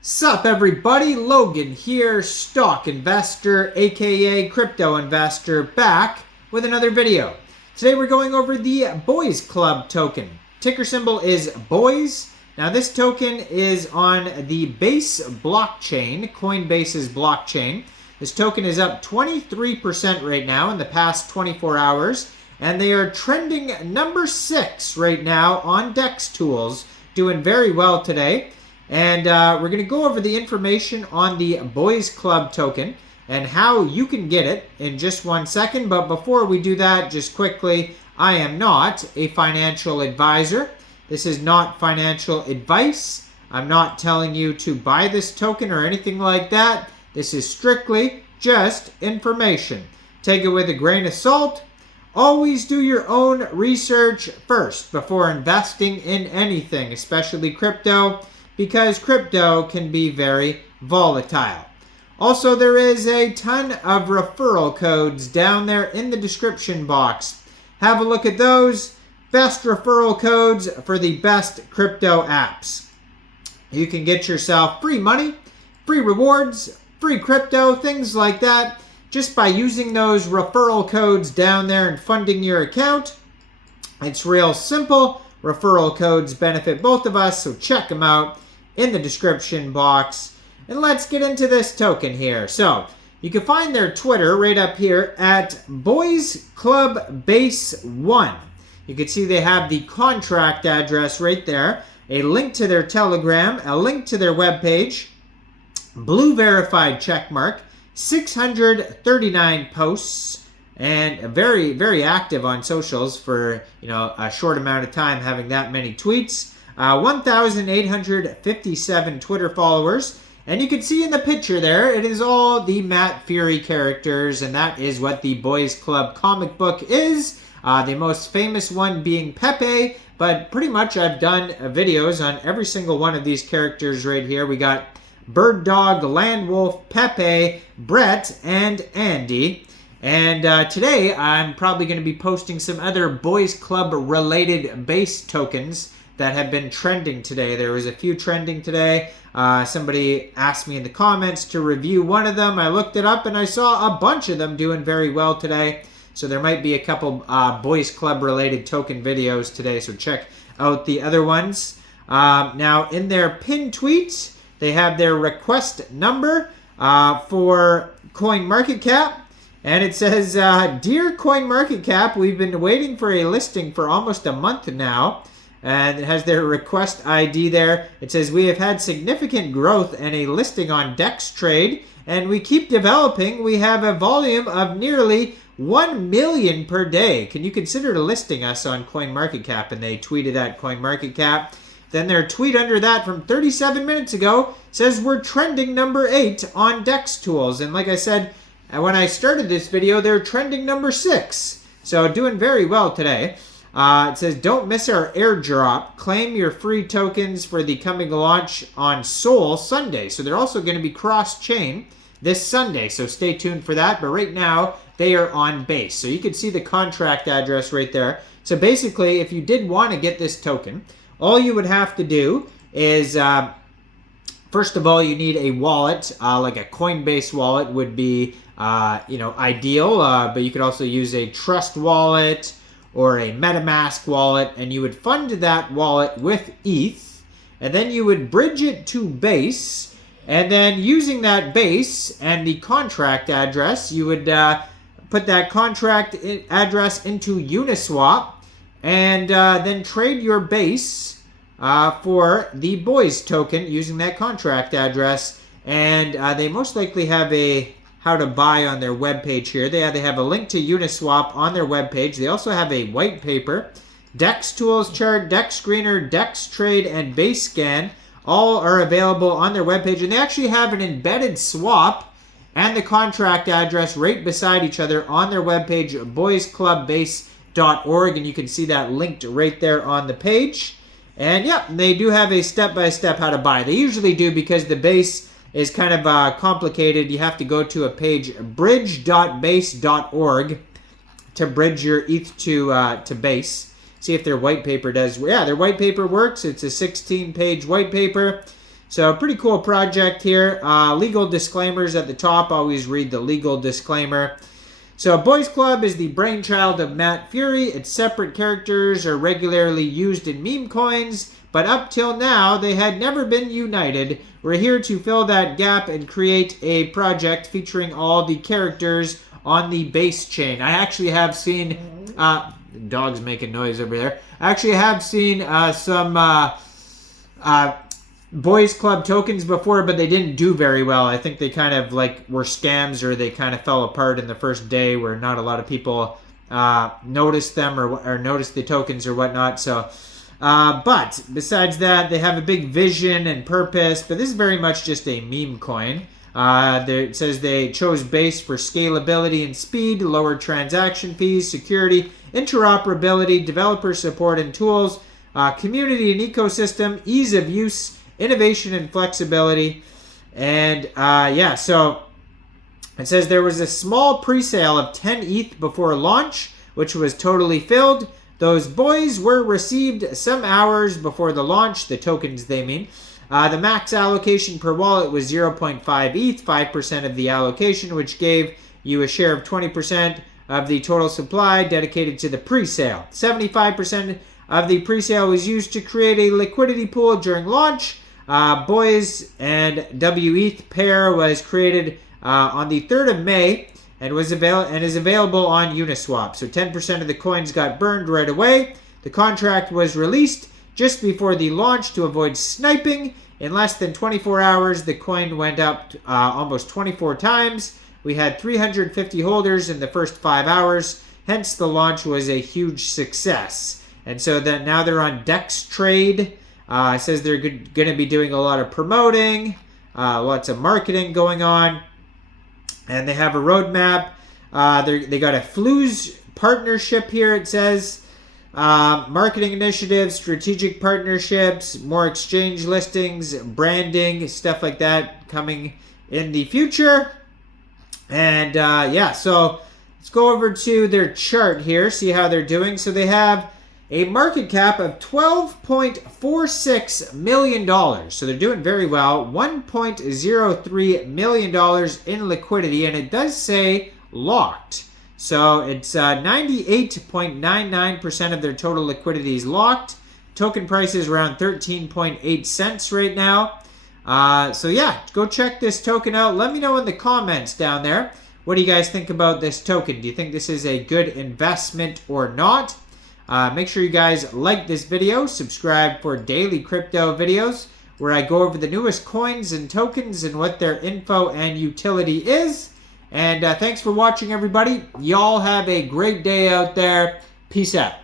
Sup everybody, Logan here, stock investor aka crypto investor, back with another video. Today we're going over the Boysclub token. Ticker symbol is Boys. Now this token is on the Base blockchain, Coinbase's blockchain. This token is up 23% right now in the past 24 hours, and they are trending number 6 right now on DEX tools, doing very well today. And we're going to go over the information on the Boysclub token and how you can get it in just 1 second. But before we do that, just quickly, I am not a financial advisor. This is not financial advice. I'm not telling you to buy this token or anything like that. This is strictly just information. Take it with a grain of salt. Always do your own research first before investing in anything, especially crypto, because crypto can be very volatile. Also, there is a ton of referral codes down there in the description box. Have a look at those. Best referral codes for the best crypto apps. You can get yourself free money, free rewards, free crypto, things like that, just by using those referral codes down there and funding your account. It's real simple. Referral codes benefit both of us, so check them out in the description box. And let's get into this token here. So you can find their Twitter right up here at Boysclub Base 1. You can see they have the contract address right there, a link to their Telegram, a link to their webpage, blue verified checkmark, 639 posts, and very, very active on socials for a short amount of time, having that many tweets. 1,857 Twitter followers. And you can see in the picture there, it is all the Matt Fury characters, and that is what the Boysclub comic book is. The most famous one being Pepe, but pretty much I've done videos on every single one of these characters right here. We got Birddog, Landwolf, Pepe, Brett, and Andy. And today I'm probably going to be posting some other Boysclub related base tokens that have been trending today. There was a few trending today. Somebody asked me in the comments to review one of them. I looked it up and I saw a bunch of them doing very well today. So there might be a couple Boysclub related token videos today, so check out the other ones. Now in their pinned tweets, they have their request number for CoinMarketCap. And it says, Dear CoinMarketCap, we've been waiting for a listing for almost a month now. And it has their request ID there. It says, we have had significant growth and a listing on DEX trade, and we keep developing. We have a volume of nearly 1 million per day. Can you consider listing us on CoinMarketCap? And they tweeted at CoinMarketCap. Then their tweet under that from 37 minutes ago says, we're trending number 8 on DEX tools. And like I said, when I started this video, they're trending number 6. So doing very well today. It says, don't miss our airdrop. Claim your free tokens for the coming launch on Sol Sunday. So they're also going to be cross-chain this Sunday. So stay tuned for that. But right now, they are on Base. So you can see the contract address right there. So basically, if you did want to get this token, all you would have to do is, first of all, you need a wallet. Like a Coinbase wallet would be, ideal. But you could also use a Trust wallet or a MetaMask wallet, and you would fund that wallet with ETH, and then you would bridge it to Base, and then using that Base and the contract address, you would put that contract address into Uniswap, and then trade your Base for the Boys token using that contract address. And they most likely have a how to buy on their webpage here. They have a link to Uniswap on their webpage. They also have a white paper, DEX tools chart, DEX screener, DEX trade, and base scan. All are available on their webpage. And they actually have an embedded swap and the contract address right beside each other on their webpage, boysclubbase.org. And you can see that linked right there on the page. And yeah, they do have a step-by-step how to buy. They usually do, because the base is kind of complicated. You have to go to a page, bridge.base.org, to bridge your ETH to Base. See if their white paper does. Yeah, their white paper works. It's a 16-page white paper. So pretty cool project here. Legal disclaimers at the top. Always read the legal disclaimer. So Boysclub is the brainchild of Matt Fury. Its separate characters are regularly used in meme coins, but up till now they had never been united. We're here to fill that gap and create a project featuring all the characters on the Basechain. I actually have seen... dog's making noise over there. I actually have seen some Boysclub tokens before, but they didn't do very well. I think they kind of like were scams, or they kind of fell apart in the first day where not a lot of people noticed them or noticed the tokens or whatnot. So, but besides that, they have a big vision and purpose, but this is very much just a meme coin. It says they chose Base for scalability and speed, lower transaction fees, security, interoperability, developer support and tools, community and ecosystem, ease of use, innovation and flexibility. And yeah, so it says there was a small pre-sale of 10 ETH before launch, which was totally filled. Those boys were received some hours before the launch, the tokens they mean. The max allocation per wallet was 0.5 ETH, 5% of the allocation, which gave you a share of 20% of the total supply dedicated to the pre-sale. 75% of the pre-sale was used to create a liquidity pool during launch. Boys and WETH pair was created on the 3rd of May and is available on Uniswap. So 10% of the coins got burned right away. The contract was released just before the launch to avoid sniping. In less than 24 hours, the coin went up almost 24 times. We had 350 holders in the first 5 hours. Hence, the launch was a huge success. And so that now they're on Dex Trade. It says they're going to be doing a lot of promoting, lots of marketing going on, and they have a roadmap. They got a Flues partnership here. It says marketing initiatives, strategic partnerships, more exchange listings, branding, stuff like that coming in the future. And yeah, so let's go over to their chart here, see how they're doing. So they have a market cap of $12.46 million. So they're doing very well. $1.03 million in liquidity, and it does say locked. So it's 98.99% of their total liquidity is locked. Token price is around 13.8 cents right now. So yeah, go check this token out. Let me know in the comments down there. What do you guys think about this token? Do you think this is a good investment or not? Make sure you guys like this video, subscribe for daily crypto videos where I go over the newest coins and tokens and what their info and utility is. And thanks for watching, everybody. Y'all have a great day out there. Peace out.